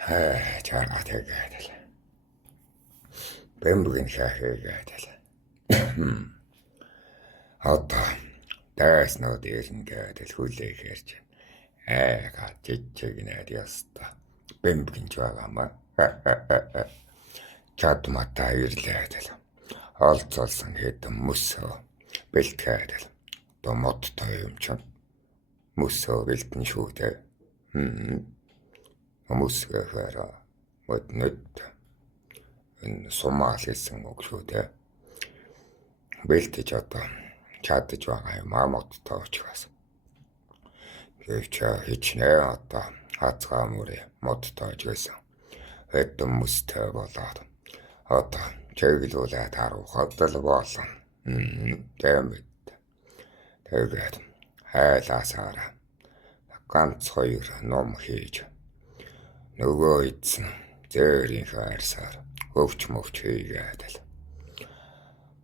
Чарга тэгээд л. Бэмбүгийн шахагээд л. Одоо дайснууд ирнгээд л хүлээ хэрж. Жижиг нэр яста. Бэмбүгийн ч байгаамаа. Чадмата ирлээд л. Олцолсон хэдэн мөсөө бэлтгээд л. Домодтой юм чинь. Мөсөө бэлтэн шүү дээ. Мөсгөөр моднод энэ сумаал гэсэн үг шүү дээ. Бэлтэж одоо чадж байгаа юм модтой учраас. Гэвч хичнээн одоо хацгаа мөрөө модтой гэсэн. Хэдэн мөстэй болоод одоо чиглүүлээд харуухад л болно. Тэмэд. Тэгээд хайлаасаараа ганц хоёр ном хийж нөгөө эзэн зээрийн хайрсаар өвч мөвч хийгээд л.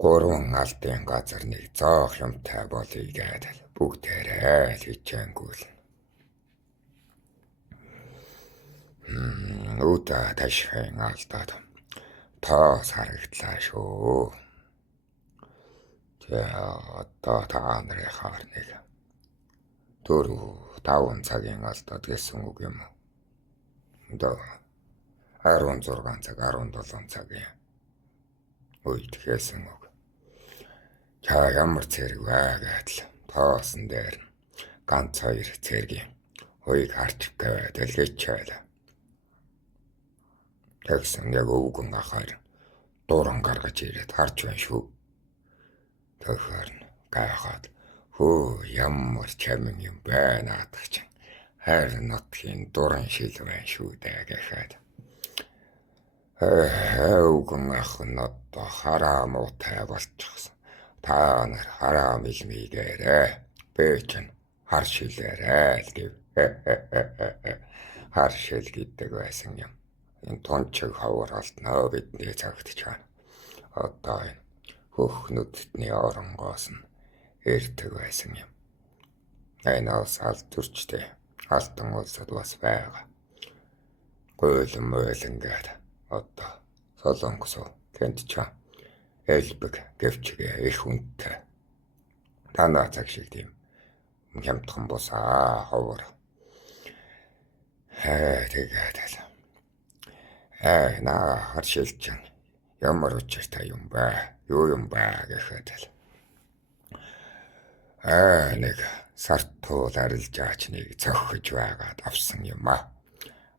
Гурван алдын газар нэг зоох юмтай болъё гэдэл бүгдээрээ л хичээнгүүл. Өөдөө ташхын алдаад тоос харагдлаа шүү. Одоо та нарын хаар нэг 4-5 цагийн алдаад гэсэн үг юм уу? Одоо 16 цаг 17 цагийн үед гэсэн үг. Ямар зэрэг байгаад л тоосон дээр ганц хоёр зэргийн хоёрыг харж гэдэг л хичээл. Тэгсэн яг өвгөн ахаар дуран гаргаж ирээд харж байна шүү. Тэгэхээр гайхаад хөө ямар чамин юм байна адагч. Харин нотхийн дуран шил байна шүү дээ гэхэд. Өвгөн ах нь одоо хараа муутай болчихсон. Та нар хараа мэлмийгээрээ бэ чинь хар шилээрээ л гэв. Хар шил гэдэг байсан юм. Энэ тончиг хавралт нөө бидний цагтч байна. Одоо энэ хөх нүдтний оронгоос нь эрдэг байсан юм. Айнаас аль төрчтэй алтан улсад бас байгаа. Гойлон мойлонгээд одоо солонгос тэнд ч элбэг гэвчгээ их үнэтэй. Танаа цаг шиг тийм хямдхан бусаа ховор. Тэгээд л. Наа харшилч ямар учиртай юм бэ? Юу юм бэ гэхэд л. Нэг сарт туул арилжаач нэг цохиж байгаад авсан юм аа.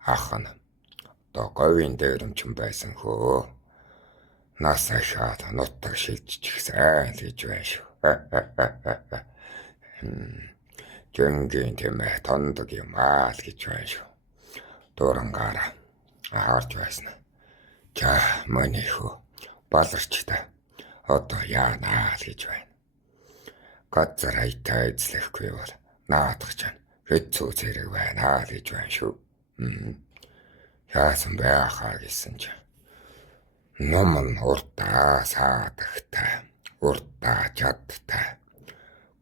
Ах нь одоо говийн дээрэмчин байсан хөө. Насаа шаад нутаг шилжчихсэн л гэж байна шүү. Жингийн тэмээ тондог юм аа л гэж байна шүү. Дурангаараа харж байсан. За мөний хөө баларчтай. Одоо яанаа л гэж байна. Газар хайтаа эзлэхгүй бол наадах чана хэцүү зэрэг байна л гэж байна шүү. Яасан байхаа гэсэн чинь. Ном нь уртаа саадагтай, уртаа чадтай,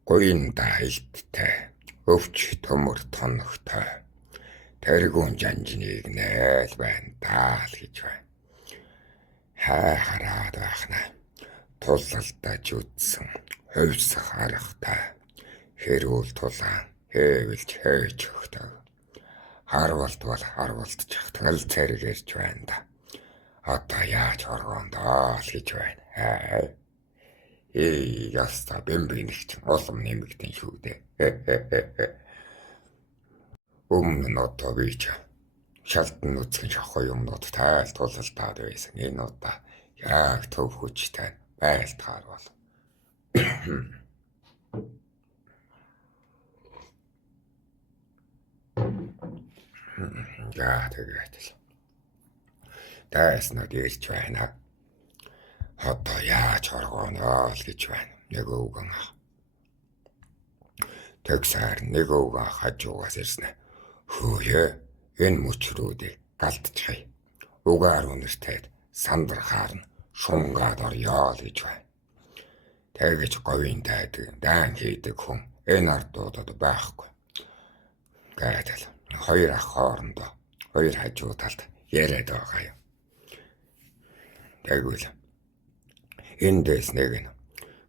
гуйндаа илттэй, өвч төмөр тоногтой, тэргүүн жанжныг нээл байна даа л гэж байна. Хараад байхна, тулалдаж үтсэн, хөвсөх харахтай, хэрүүл тулаан, хэвэлж хөөж өгдөг. Харвалт бол харвалтчих тэгэл зэрэг ирж байна да. Одоо яаж оргондоо л гэж байна. Яста бэмбэг нэг чинь улам нэмэгдэн шүү дээ. Өмнө нь одоо би ч шалтан нүцгэн шахах юмнууд тайл тулалдаад байсан. Энэ удаа яг төв хүчтэй байлтгаар бол. Яа тэгээд л. Дайснууд ирж байна. Одоо яаж оргоно л гэж байна. Нэг өвгөн ах. Тэгсээр нэг өвгөн хажуугаас ирсэн. Хөөе энэ мөчрүүдийг галдчихъя. Угаар үнэртэйд сандрахаар нь шунгаад орё л гэж байна. Тэгэж говийн дайдаг дан хийдэг хүн энэ ардуудад байхгүй. Гэтэл хоёр ах хоорондоо хоёр хажуу талд яриад байгаа юм. Тэгвэл эндээс нэг нь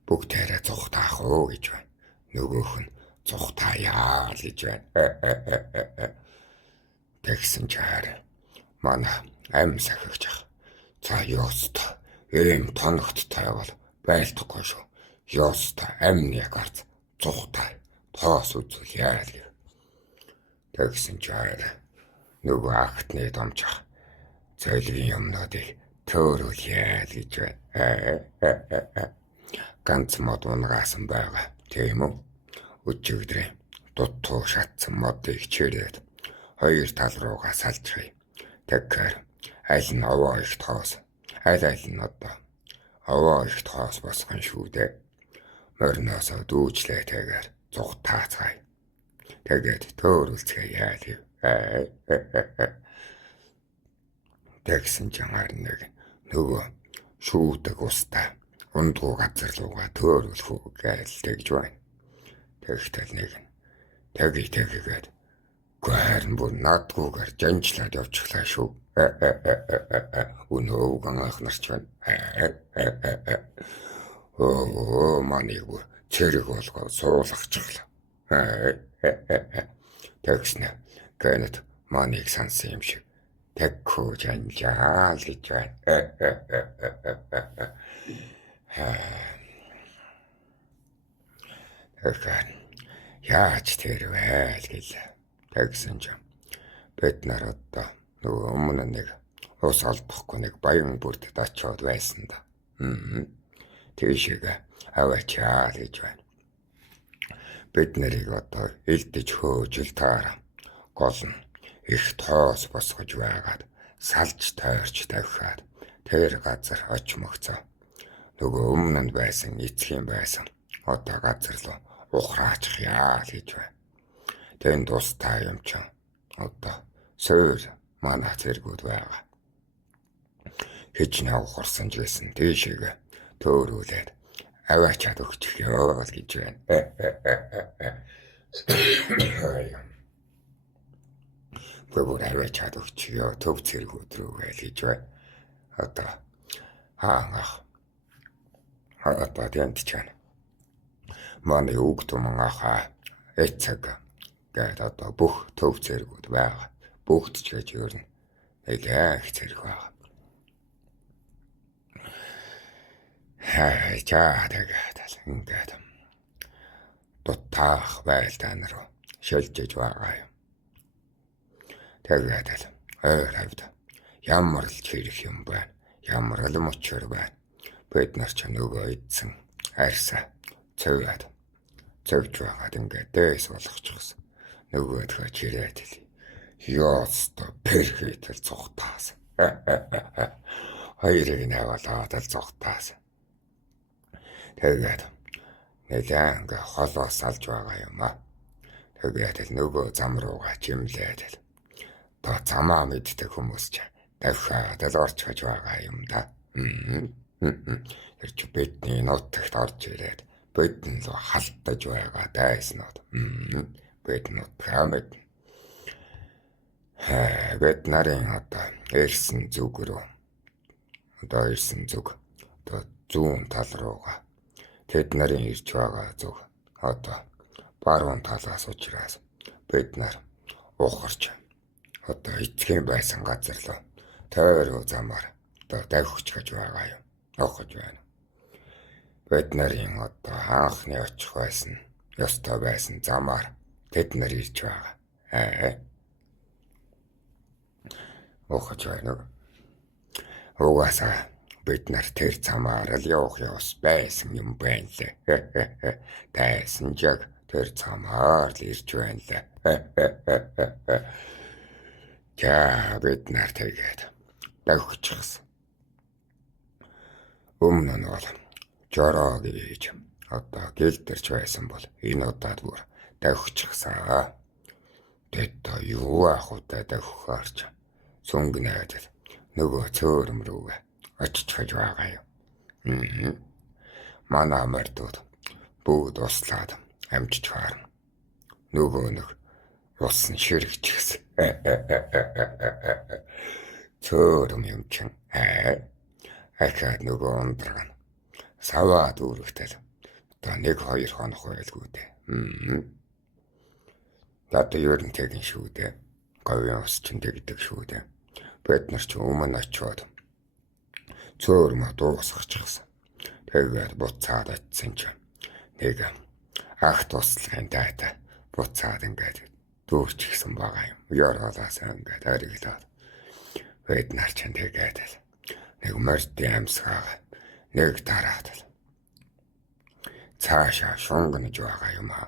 бүгд арай цухтаах уу гэж байна. Нөгөөх нь цухтааяа л гэж байна. Тэгсэн чаар манай ам сахигч ах. За ёстой. Тоногттой бол байлдахгүй шүү. Ёстой амны гарц цухтай тоос үзүүл яа л. Тэгсэн чаар нөгөө ахтны домчих цайлгийн юмнуудыг төөрүүл яа л гэж байна. Ганц мод унгаасан байгаа. Тийм үү? Өчигдрээ дутуу шатсан модыг чирээд хоёр тал руугаа салжихыг. Тэгэхээр аль нь овоо их тоос, аль нь одоо овоо их тоос босгон шүү дээ. Морноосоо дүүжлээ тэгээр зүгтаацгаая. Тэгээд төөрүүлцгээ яа л. Тэгсэн чангаар нэг нөгөө шүүдэг устаа ундгуу газар руугаа төөрүүлэх үү гээл тэгж байна. Тэгтэл нэг нь тэгээд гэрн бүр надгүйгээр жанжлаад явчихлаа шүү. Өнөө ганах нарч байна. Манайг бүр цэрэг болгоо суулгачихлаа. Тэгснэ гэнэт манайг сансан юм шиг тэгхүү жанжаал гэж байна. Тэгэхээр яаж тэрвэл гэлээ. Тэгсэн чинь бид нар одоо нөгөө өмнө нэг ус алдахгүй нэг баян бүрдэд очиод байсан да. Тийшээ аваачаа гэж байна. Бид нарыг одоо элдэж хөөжл таараа гол нь их тоос босгож байгаад салж тойрч тавихад тэр газар очмогцоо. Нөгөө өмнө нь байсан эцгийн байсан одоо газар руу ухраачих яа гэж байна. Тэнд тустай юм чинь одоо суур манай зэргүүд байгаа. Хичнээн ухарсан ч гэсэн тийшээ төөрүүлээд аваачаад өгчих ёо гэж байна. Бүр аваачаад өгчих ёо төв зэргүүд рүү гэж байна. Одоо хаанах одоо тэнд чана. Манай үг туман ахаа эцэг гээд одоо бүх төв зэргүүд байгаа. Бүгд ч гэж ер нь нэг их зэрэг байгаа. Тэгээд ингээд дутаах байлдаан руу шилжиж байгаа юм. Тэгээд ойр хавьд ямар л хэрэг юм байна. Ямар л мөчөр байна. Бид нар ч нөгөө эдсэн арьсаа цөвж байгаад ингээд дээс болгочихсон. Нөгөөдхөө чирээд л ёостой перхитэл цухтаас. Хоёрыг навалаад л цухтаас. Тэгээд нэлээд ингээ холоос алж байгаа юм аа. Тэгээд л нөгөө зам руугаа чимлээд л одоо замаа мэддэг хүмүүс ч давхаад л орчгож байгаа юм да. Тэр чи бидний нутагт орж ирээд бидэн л халтаж байгаа дайснууд. Бид нутгаа мэд. Бид нарын одоо ирсэн зүг рүү. Одоо ирсэн зүг. Одоо зүүн тал руугаа. Тэд нарын ирж байгаа зүг. Одоо баруун талаас учраас бид нар ухарч одоо эцгийн байсан газар руу тойроо замаар одоо давхиж гэж байгаа юм. Явах гэж байна. Бид нарын одоо анхны очих байсан, ёстой байсан замаар тэд нар ирж байгаа. Явах гэж байна. Угаасаа бид нар тэр замаар л явах байсан юм байна лээ. Тайсан жаг тэр замаар л ирж байна лээ. Бид нар тэгээд давхичихсан. Өмнө нь бол жороо гэж одоо гэлдэрч байсан бол энэ удаад бүр давхичихсан. Тэд юу ах удаа давхихаарч сүнгнээд нөгөө цөөрөм рүүгээ очиж байгаа юм. Манай мордууд бүгд услаад амжиж харна. Нөгөө нэг Усан ширэгч гэсэн. Цөөрөм юм чин. Ахаад нөгөө ундраг нь саваа дүүрэгтэл. Одоо 1-2 хоног байлгүй дээ. Одоо ер нь тэгин шүү дээ. Говийн ус чинь тэгдэг шүү дээ. Бид нар ч өмнө очиод цөөрмө дуусгачихсан. Тэгээд буцаад очисан чинь нэг ах туслахын дайтай буцаад ингээд дүүрчихсэн байгаа юм. Ёроолаас ингээд ориглоод. Бид нар чинь тэгээд нэг мордын амьсгаа нэг дараад л цаашаа шунгаж байгаа юм аа.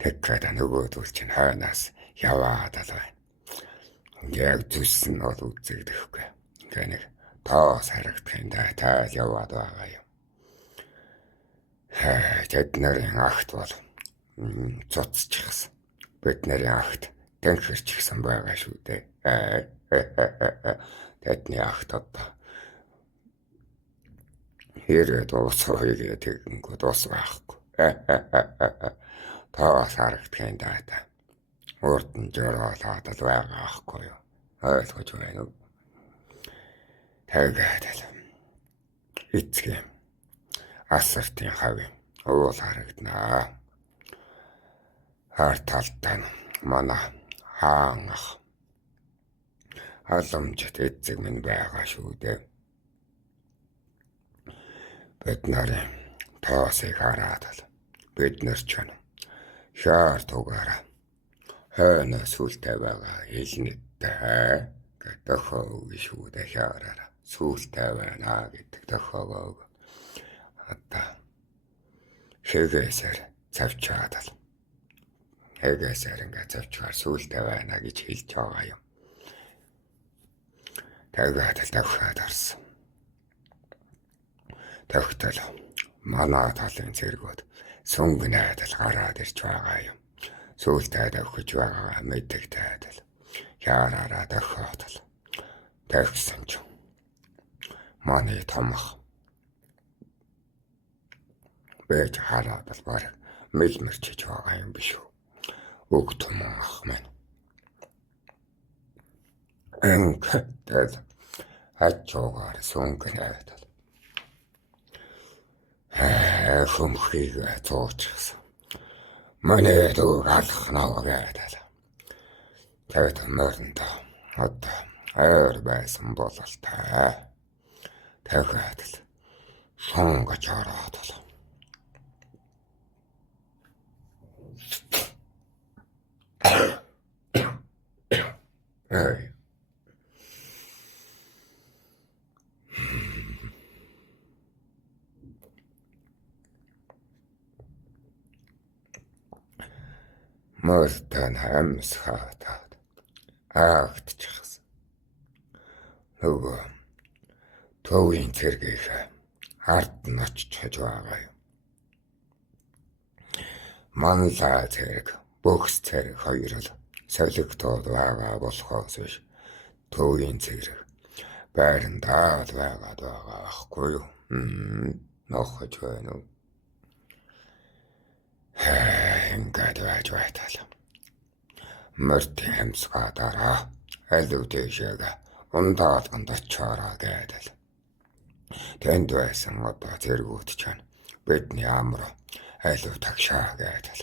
Тэгэхээр нөгөөдөл чинь хойноос яваад л байна. Яг зүссэн бол үзэгдэхгүй. Ингээ нэг тоос харагдахын дайтай яваад байгаа юм. Тэд нарын агт бол цуцчихсан. Бид нарын агт тэнхэрчихсэн байгаа шүү дээ. Тэдний агт одоо хэрэг дуусгая тэгэнгүүт ус байхгүй. Тоос харагдахын дайтай. Урд нь жороолоод л байгаа ахгүй юу. Ойлгож байна уу? Тэгээд л эцгийн асартын хавь уул харагданаа. Хар талтай нь манай хаан ах халамжит эцэг минь байгаа шүү дээ. Бид нарын тоосыг хараад л бид нар ч шаар тугаараа хойно сүлтэй байгаа хэлнэдтэй гэдэг хөөг шүү дээ. Шаараараа сүлтэй байна гэдэг тохиогоог одоо хэгээсээр цавчаад л хэгээсээр ингээд цавчгаар сүлтэй байна гэж хэлж байгаа юм. Тэгээд л давхаад арсан. Тогтол манай талын зэргүүд сүнгэнээд л гараад ирж байгаа юм. Сүлтэй давхиж байгаа мэдэгдээд л яараараа давхаад л тавьсан ч манай томх бэж хараад л баг мэлмэрчиж байгаа юм биш үү? Өг том ах маань ингээд ачаагаар сүнгэнээд л хүмхийг цуучсан. Манай дүү алхнаа гэдэг. Тэгээд мөрөнд одоо ойр байсан бололтой. Тэгээд л сонгож ороод л. Мөртөн хамсхаад аагдчихсан. Нөгөө төвийн цэргийнхээ ард нь очиж байгаа юм. Манлаа цэрэг, бөхс цэрэг хоёр л солигдоод байгаа болохоос биш төвийн цэрэг байрандаа л байгаад байгаа ахгүй юу? Нохож байна уу? Ингээд байж байтал. Мөртийн хамсгаа дараа алуутэйшээг ундаад очоороо гэдэл. Тэнд байсан одоо зэргүүд чана бидний амраа алуу тагшаа гэдэл.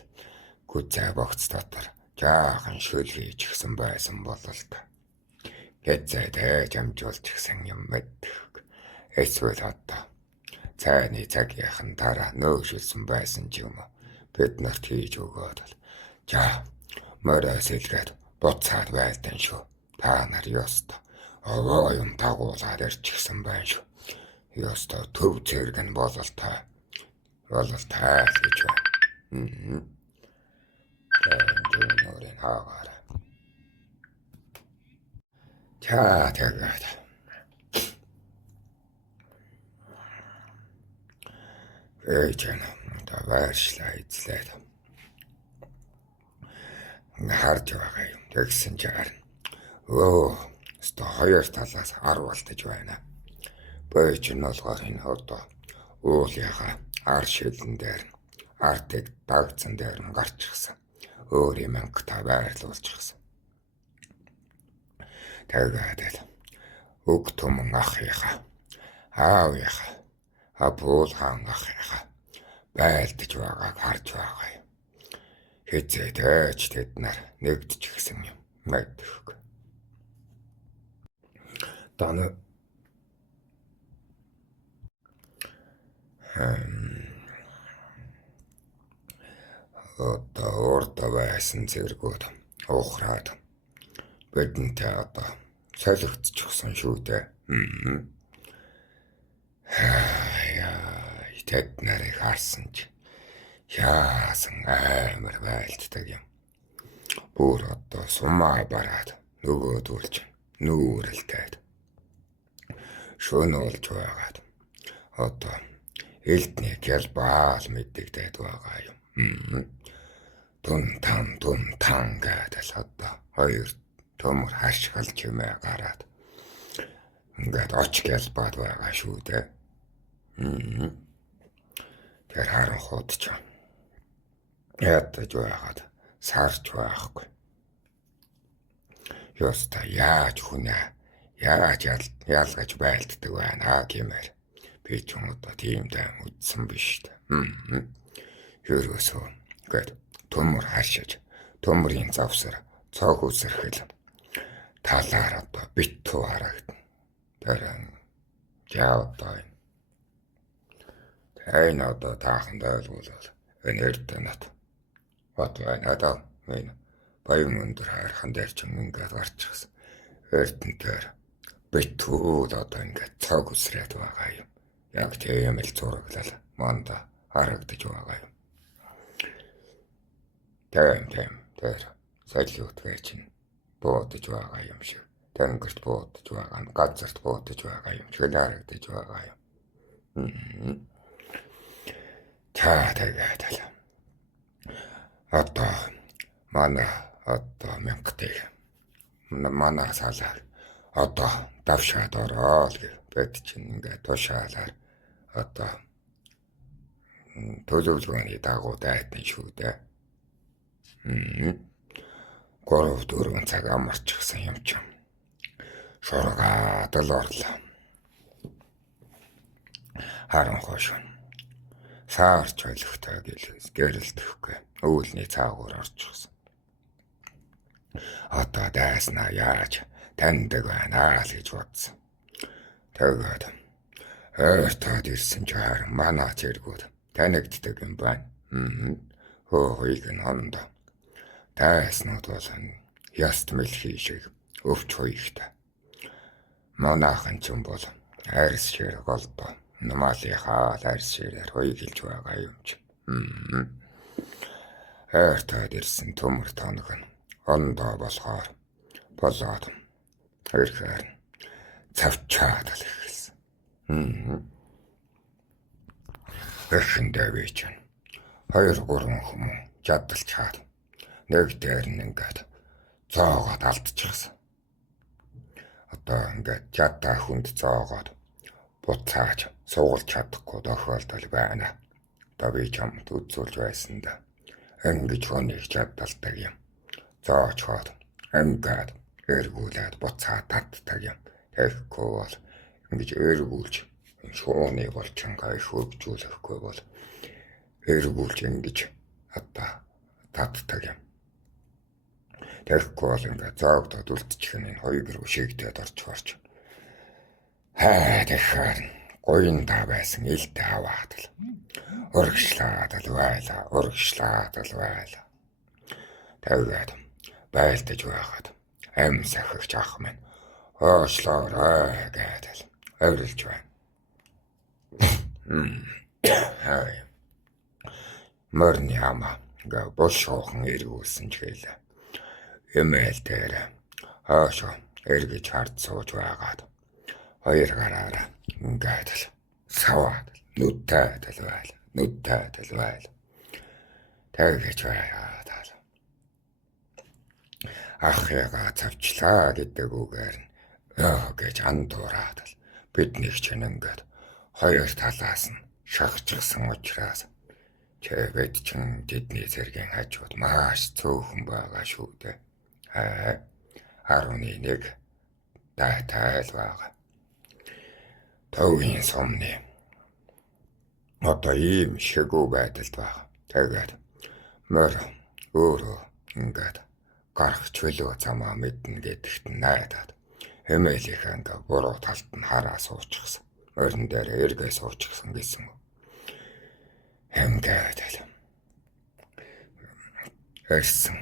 Гүцээ богц дотор жаахан шүл хийж гсэн байсан болол та. Гэцээ жамжуулж гсэн юм мэддэг. Эсвэл одоо цайны цагийнхан дараа нөөшөлсөн байсан ч юм уу. Бид нарт хийж өгөөд л. За мөрөөс илгээд буцаад байлдан шүү. Та нар ёстой. Овоо юм дагуулаад ирчихсэн байна шүү. Ёстой төв зэрэг нь бололтой. Бололтой гэж байна. Нөрийн хаагаараа. Тэгээд ээжэн тавааршлаа эзлээд харж байгаа юм. Тэгсэн чаар өстө хоёр талаас харуултаж байна. Бөөч нь болохоор энэ одоо уулынхаа ар шилэн дээр артыг дагцсан дээр нь гарчихсан. Өөрийн мянга та байрлуулчихсан. Тэгээд л өг түмэн ахыхаа, аавынхаа, абуулгаан ахыхаа байлдаж байгааг харж байгаа юм. Хизээдэж тэд нар нэгдчихсэн юм мэдэх. Таны одоо урд байсан зэргүүд ухраад бидэнтэй одоо солигдчихсан шүү дээ. Тэд нарыг харсан ч яасан амар байлддаг юм. Бүр одоо сумаа бараад нөгөөдүүлж нүүрэлтэйд шөнөөлж байгаад одоо элдний гялбаал мэддэгдээд байгаа юм. Тун тан гэдэл одоо хоёр төмөр хашгал чимээ гараад ингээд оч гялбаад байгаа шүү дээ. Тэр харанхууд ч ядаж байгаад сарж байхгүй. Ёста яаж хүнээ яаж ялгаж байлддаг байна гэмээр би ч одоо тийм дан үдсэн биш дээ. Ерөөсөө гээд төмөр хашиж төмөрийн завсар цог үсэрхэл талаар одоо битүү харагдана. Тэрэн яавтай. Энэ одоо таахан дайлгуул энэ эрдэнэт бат байна даа. Мен баян өндөр хайрхан дээр ч ингээд гарчихсан. Эрдэнтээр битүү одоо ингээд цог үсрээд байгаа юм. Яг тийм л зураглал манда харагдаж байгаа юм. Тийм тэр солиотгой чинь буудаж байгаа юм шиг. Тэнгэрт буудаж байгаа, газарт буудаж байгаа юм шиг харагдаж байгаа юм. Тэгээд л одоо манай одоо мянгатыг манай салаа одоо давшаад ороод гэд чинь ингээд тушаалаар одоо төлөвлөгөөний дагуу дайтан шүү дээ. 3-4 цаг амарчихсан юм чинь шургаад л орлоо. Харанхуй шүн саарч ойлгохтой гэрэлтэхгүй өвөлний цаагуур орчихсон. Одоо дайснаа яаж таньдаг байна л гэж бодсон. Тэгээд ойртоод ирсэн ч харин манай зэргүүд танигддаг юм байна. Хөөгийг нь хонд дайснууд болон яст мэлхий шиг өвч хуйхтай. Манайхан ч юм бол арьс шир голдоо намаалынхаа арьс ширээр хуйгилж байгаа юм чи. Ойртоод ирсэн төмөр тоног нь ондоо болохоор болоод хэрхээр цавчаад л ихсэн. Эхэндээ би чинь 2-3 хүмүүс жадалж чаад нэг дээр нь ингээд зоогоод алдчихсан. Одоо ингээд жадаа хүнд зоогоод буцааж суулж чадахгүй тохиолдол байна. Одоо би чамд үзүүлж байсан да. Ингэж хүнийг жадалдаг юм. Зоочхоод ингээд эргүүлээд буцаад татдаг юм. Тэгэхгүй бол ингэж эргүүлж шууны болчингаа их хөгжүүлэхгүй бол эргүүлж ингэж одоо татдаг юм. Тэгэхгүй бол ингээд зоогдоод үлдчих нь хоёуг руу шигдээд орч. Тэгэхээр гуйнда байсан илтээ аваад л урагшлаад л байла. Тэгээд байлдаж байгаад ам сахигч ах минь оошлоорой гэдэл авирлж байна. Мөрний ама га болшоохон эргүүлсэн ч гэлээ. Эмээл дээр хаашаа эргэж хард сууж байгаад хоёр гараараа ингээд л саваад нүдтэй байл. Тэгэж байгаад л ахыгаа цавчлаа гэдэг үгээр нь гэж андуураад л биднийг чинь ингээд хоёр талаас нь шахчихсан учраас Чэгэд чин тэдний зэргийн хажууд маш цөөхөн байгаа шүү дээ. 11 тайл байгаа. Төвийн сумны одоо ийм шигүү байдалд байгаа. Тэгээд мөр өөрөө ингээд гарах чөлөө замаа мэднэ гэдэгт найдаад хэмээлийнхээ ингээ буруу талд нь хараа суучихсан. Морин дээр эргээ суучихсан гэсэн. Ингээд л эрсэн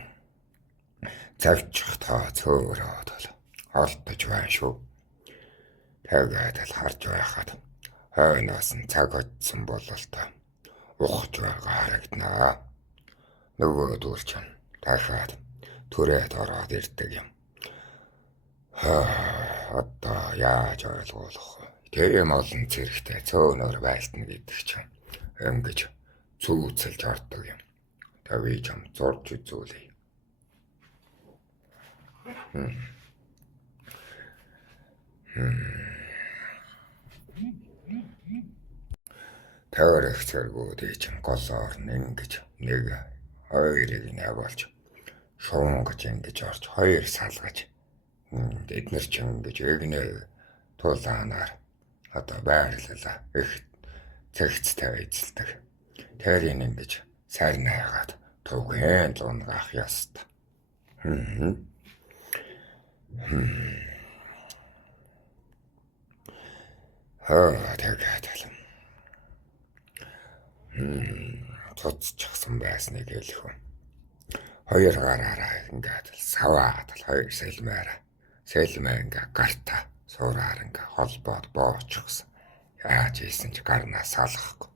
завчих та цөөрөөд л олдож байна шүү. Тэгээд л харж байхад хойноос нь цаг очсон бололтой ухаж байгаа харагднаа. Нөгөө дүүл чинь дахиад түрээд ороод ирдэг юм. Одоо яаж ойлгох вэ? Тийм олон зэрэгтэй цөөнөр байлтна гэдэг чинь ингэж цүүцэлж ордог юм. Тавиж юм зурж үзүүлээ. Тойрох зэргүүдий чинь голоор ингэж нэг хоёрыг нявуулж шуунгаж ингэж орж хоёр салгаж эднэр чинь ингэж эгнээ тулаанаар одоо байрлалаа их цэгцтэй эзэлдэг. Тэрийг ингэж сайн найгаад түгэн лунгаах ёстой. Тэгээд л цоцчихсан байсныг хэлэх үү. Хоёр гараараа ингээд саваад л хоёр сэлмээ ингээ гартаа суураар ингээ холбоод боочихсан. Яаж ийсэн ч гарнаа салгахгүй.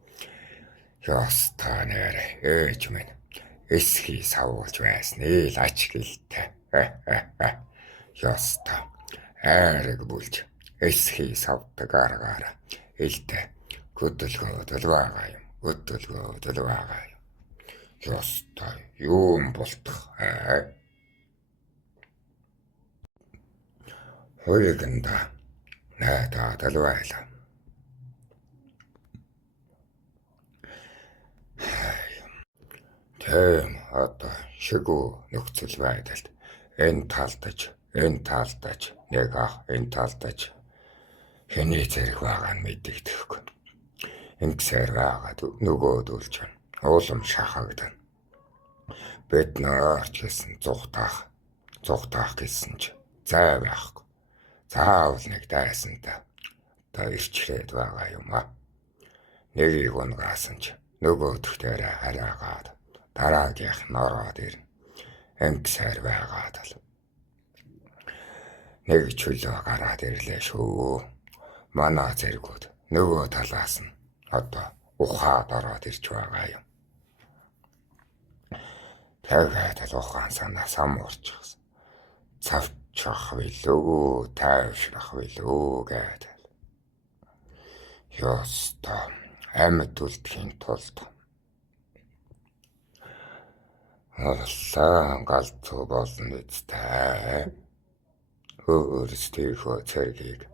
Ёстой нэрэ ээж минь эсхий савуулж байсан ил ач гэлтэй. Ёстой айраг бүлж эсхий савдаг аргаараа илтэй хөдөлгөөдөл байгаа юм. Ёстой юм болтох. Хоёрганда найдаад л байлаа. Тэм одоо шигүү нөхцөл байдалд энэ талдаж нэг ах энэ талдаж хэний зэрэг байгаа нь мэдэгдэхгүй. Ингэсээр байгаад нөгөө дүүлж уулам шахагдана. Бид наарч гэсэн зүгтаах гэсэн ч зай байхгүй. Заавал нэг дайсантай одоо ирчлээд байгаа юм а. Нэгийг унгаасан ч нөгөө төгтөрөө хараагаад дараагийнх нь ороод ирнэ. Ингэсээр байгаад л нэг чөлөө гараад ирлээ шүү. Манай зэргүүд нөгөө талаас нь одоо ухаад ороод ирж байгаа юм. Тэгээд л ухаан санаа самуурчихсан. Цавчих билүү, тайвшрах билүү гэдэг. Ёстой амьд үлдэхийн тулд аллаа галзуу болно үстэй. Өөрсдийнхөө цэргийг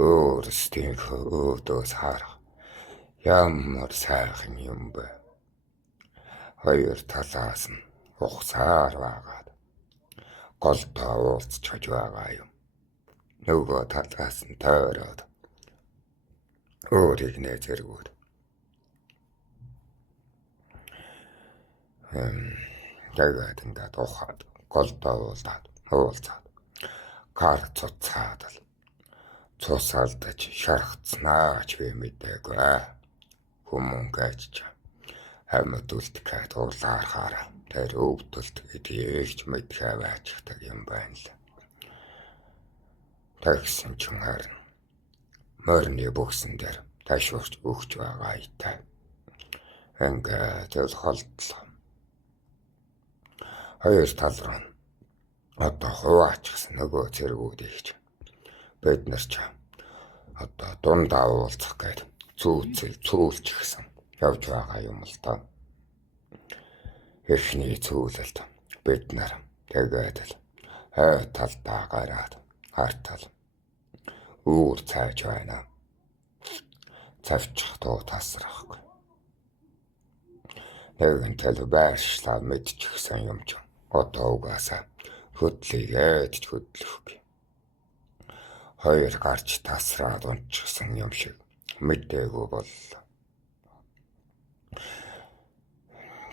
өөрсдийнхөө өөдөөс харах ямар сайхан юм бэ. Хоёр талаас нь ухсаар байгаад голдоо уулзчихж байгаа юм. Нөгөө талаас нь тойроод өөрийг нэ зэргүүд. Тэгээд ингээд ухаад голдоо уулзаад кар цуцаад л цусаалдаж шархацнаа ч би мэдээгүй. Хүмүүн гэж амьд үлдэхэд уулаархаараа тэр өвдөлт гэдгийг ч мэдхээ байчихдаг юм байна л. Тэгсэн ч харин морины бөксөн дээр ташуурч өгч байгаа итэй. Ингээд л холдлоо. Хоёр тал руу одоо хуваачихсан нөгөө зэргүүдийг ч бид нар ч одоо дундаа уулзах гээд цүүлчихсэн явж байгаа юм л да. Эхний цүүлэлд бид нар тэгээд л хой талдаа гараад хартал үүр цайж байна. Цавчих туу тасрахгүй. Нэгэн тэл байршлаа мэдчихсэн юм ч одоо угаасаа хөдлөгээд ч хөдлөхгүй. Хоёр гарч тасраад унчихсан юм шиг мэдээгүй боллоо.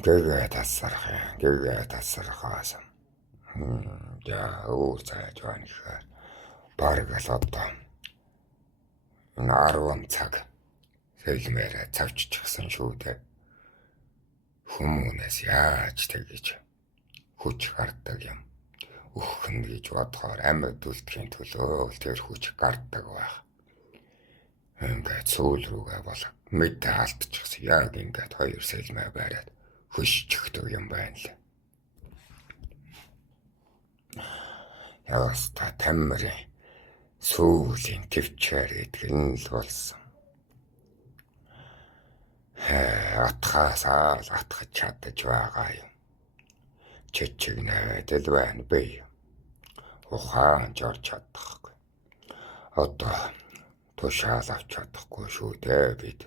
Гэгээ тасархаас өөр цааж байна гэхээр бараг л одоо энэ 10 цаг сэлмээрээ цавччихсан шүү дээ. Хүмүүнээс яаж тэгэж хүч гардаг юм өгөх нь гэж бодохоор амьд үлдэхийн төлөө тэр хүч гардаг байх. Ингээд сүүл рүүгээ болоо мэдээ алдчихсан. Яг ингээд хоёр сэлмээ бариад хөшчихдөг юм байна лээ. Яста тамирын сүүлийн төвчээр гэдэг нь л болсон. Атхаасаа л атгах чадаж байгаа юм. Чичиг найдал байна би. Ухаан жорч чадахгүй. Одоо тушаал авч чадахгүй шүү дээ бид.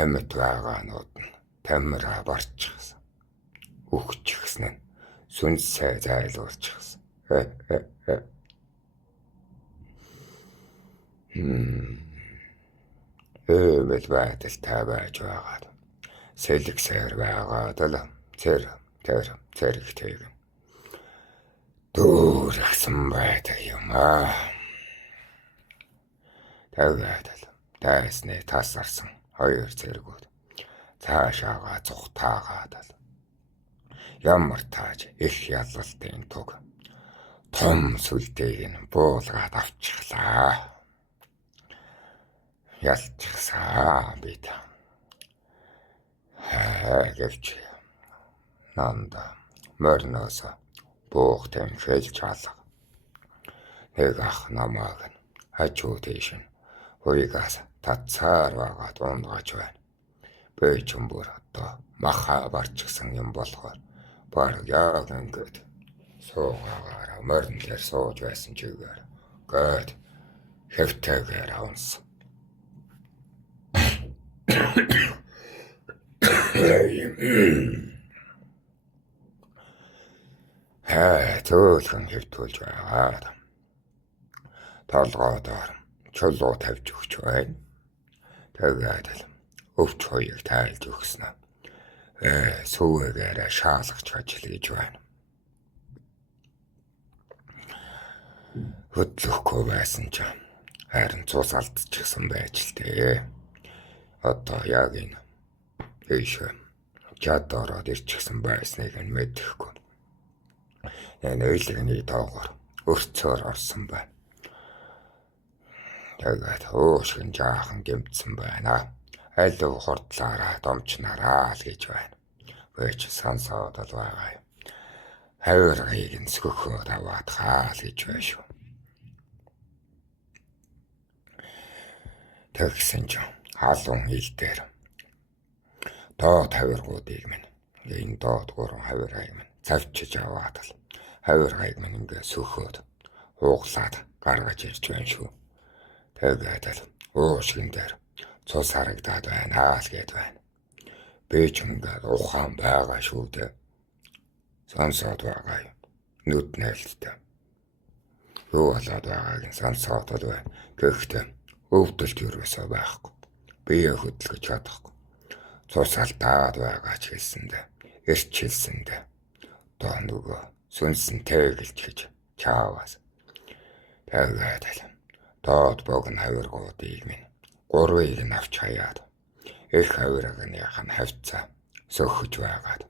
Амьд байгаанууд нь тамираа барчихсан. Өгчихсэн нь сүнсээ зайлуулчихсан. Мэл байдалтай байж байгаад сэлгсээр байгаад л зэрэгтэйг дүүргсэн байдаг юм аа. Тэгээд л дайсны тасарсан хоёр зэргүүд цаашаага зүхтаагаад л ямар тааж их ялалтын туг том сүлдээг нь буулгаад авчихлаа. Ялчихсаа бид. Гэвч нанда морноос буухтэн хэлж алга. Нэг ах намааг нь хажуу тийш нь хуригаас татсаар байгаад унгаж байна. Би ч бүр одоо маха барчихсан юм болохоор баг яг ингээд суугаараа морн дээр сууж байсан чигээр гээд хэвтэйгээр авансан. Төөлхөн хэвтүүлж байгаад толгоодоор чулуу тавьж өгч байна. Тэгээд л өвч хоёрыг тайлж өгснө. Сүүгээр шаалгаж ажиллаж байна. Хөдлөхгүй байсан ч харин цус алдчихсан байж л дээ. Одоо яг энэ ийшээ жад ороод ирчихсэн байсныг нь мэдэхгүй. Энэ өйлөгний доогоор өрцөөр орсон байна. Тэгээд хөшгөн жаахан гэмтсэн байна. Аль хурдлаараа домчнараа л гэж байна. Бэч сансаад л байгаа юм. Хавиргыг нь сөхөөд аваад хаал гэж байна шүү. Тэгсэн ч халуун хил дээр доод хавиргуудыг минь энэ доод гурван хавиргыг минь завчиж аваад л хавиргыг минь ингээ сөхөөд ууглаад гаргаж ирж байна шүү. Тэгээд л уушгин дээр цус харагдаад байна л гээд байна. Би ч ингээд ухаан байгаа шүү дээ. Сонсоод байгаа юм. Нүд нээлттэй. Юу болоод байгааг нь сонсоод л байна. Гэхдээ өвдөлт юусоо байхгүй. Бие хөдөлгөж чадахгүй. Цус алдаад байгаа ч хэлсэндээ, эрч хэлсэндээ. Одоо нөгөө сүнсэн тэгэлж гэж чааваас. Тэгээд л доод богн хавиргуудыг минь гурвыг нь авч хаяад их хавирганых нь хавцаа сөхөж байгаад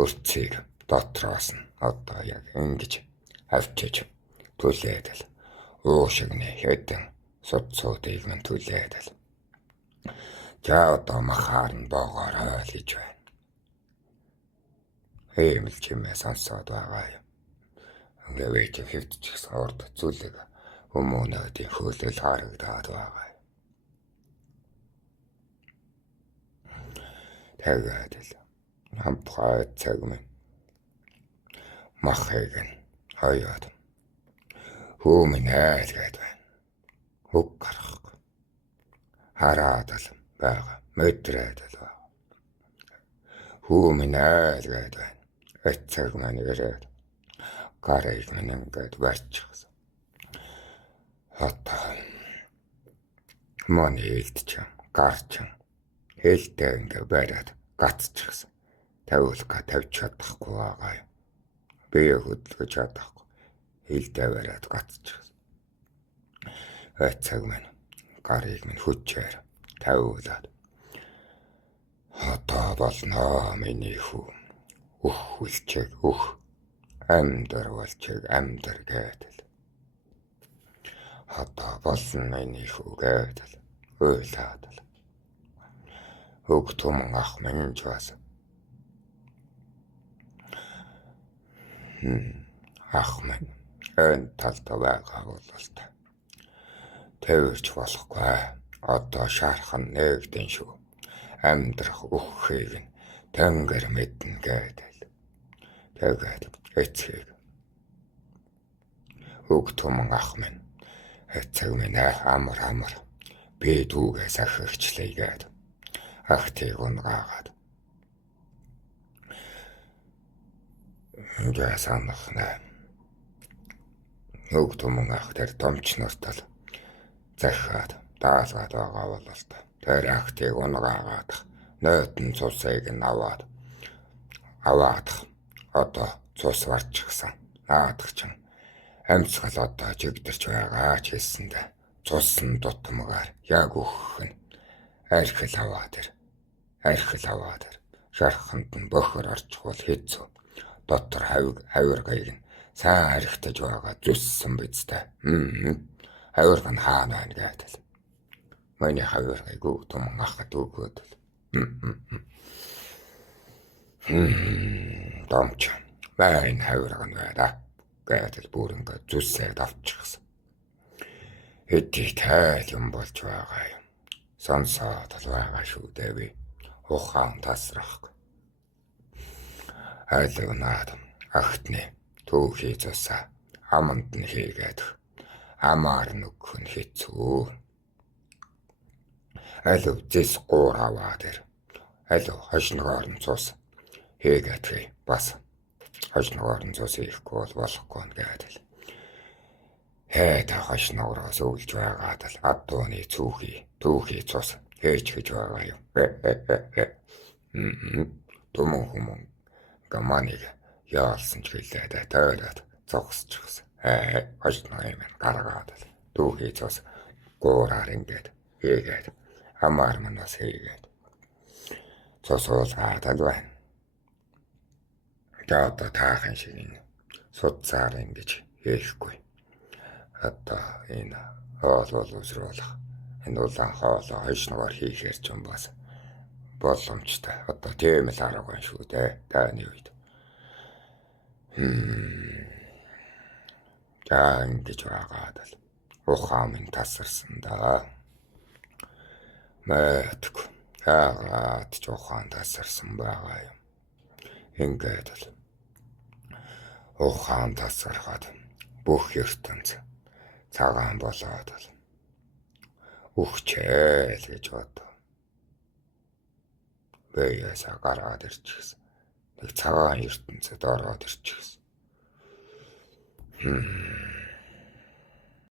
өрцгийг дотроос нь одоо яг ингэж авчиж түлээд л уушигны хэдэн судцуудыг минь түлээд л за одоо махаар нь боогоорой л гэж байна. Хэмэл чимээ сонсоод байгаа юм. Ингээ вэж хэвдчихсэн урд зүйлэг хүмүүнүүдийн хөөлөл харагдаад байгаа. Тэгээд л хамтгай цаг минь махыг нь хаяад хөөмн айлгаад байна. Хөг гарахгүй. Хараад л байгаа. Мэдрээд л байгаа. Хүү минь айл гээд байна. Эцэг маань ирээд гарыг минь ингээд барьчихсан. Одоо мань ээлдчихэм, гарчин ээлдээ ингээд бариад гацчихсан. Тавиулга тавьж чадахгүй байгаа юм. Бие хөдлөж чадахгүй. Ээлдээ бариад гацчихсан. Эцэг маань гарыг минь хүчээр тавиулаад одоо болноо миний хүү. Үлчээг амьдар болчээг амьдар гэдэл. Одоо болсон миний хүү гэдэл. Ойлаад л. Хөг түмэн ах минь ч бас. Ах минь энэ талд байгаа бол та. Тэвэрч болохгүй. Одоо шаархан нэгдэн шүү. Амьдрах өгөхийг нь тэнгэр мэднэ гэдэл. Тэгээд эцэг. Хөг түмэн ах минь. Эцэг минь амар. Би дүүгээс ахирчлээ гээд. Ахтыг унгаагаад. Ингээ санахна. Хөг түмэн ах тэр томч нартал захаад даалгаад байгаа бол та. Тэр ахтыг унгаагаад нөтөн цусыг нь аваад одоо цус варчихсан. Наадах чинь амьсгал одоо жигдэрч байгаа ч хэлсэндэ цусан дутмагаар яг өгөх нь архил аваад ир. Шарханд нь бохор орчихвол хэцүү. Дотор хавиргыг нь сайн харигтаж байгаа зүссэн бидтэй. Хавирга нь хаана байна гэдэл. Миний хавиргыг өг түмэн ахад өгөөд л. Домч байна хавирга нь байна гэдэл бүр ингээд зүсээд авчихсан. Хэдий тайл юм болж байгаа юм. Сонсоод л байгаа шүү дээ би. Ухаан тасрахгүй. Айлгнаад ахтны түүхий цусаа аманд нь хийгээд амаар нүгх нь хэцүү. Алив зэс гуур аваад ир. Алив хошногоор нь цус хийгээд бас хошногоор нь цус хийхгүй болохгүй гэдэл. Та хошногоороос өвлж байгаад л адууны түүхий цус хийж гэж байгаа юм. Түмэн хүмэн гаманыг яалсан ч хэлээд тойроод зогсчихсан. Хошногоо юм гаргаад л түүхий цус гуураар ингээд хийгээд амаар манаас хийгээд цусуулгаад л байна. Одоо таахан шиг энэ судсаар ингэж хийхгүй. Одоо энэ хоол усруулах энэ улаан хоолоо хошногоор хийхээр ч юм бас боломжтой. Одоо тийм л арга байна шүү дээ. Таны үед. Ингэж байгаад л ухаан минь тасарсан да. Мэдгүй. Яагаад ч ухаан тасарсан байгаа юм. Ингээд л ухаан тасархад бүх ертөнц цагаан болоод л үхчээл гэж бодов. Бэясаа гараад ирчихсэн. Нэг цагаан ертөнцөд ороод ирчихсэн.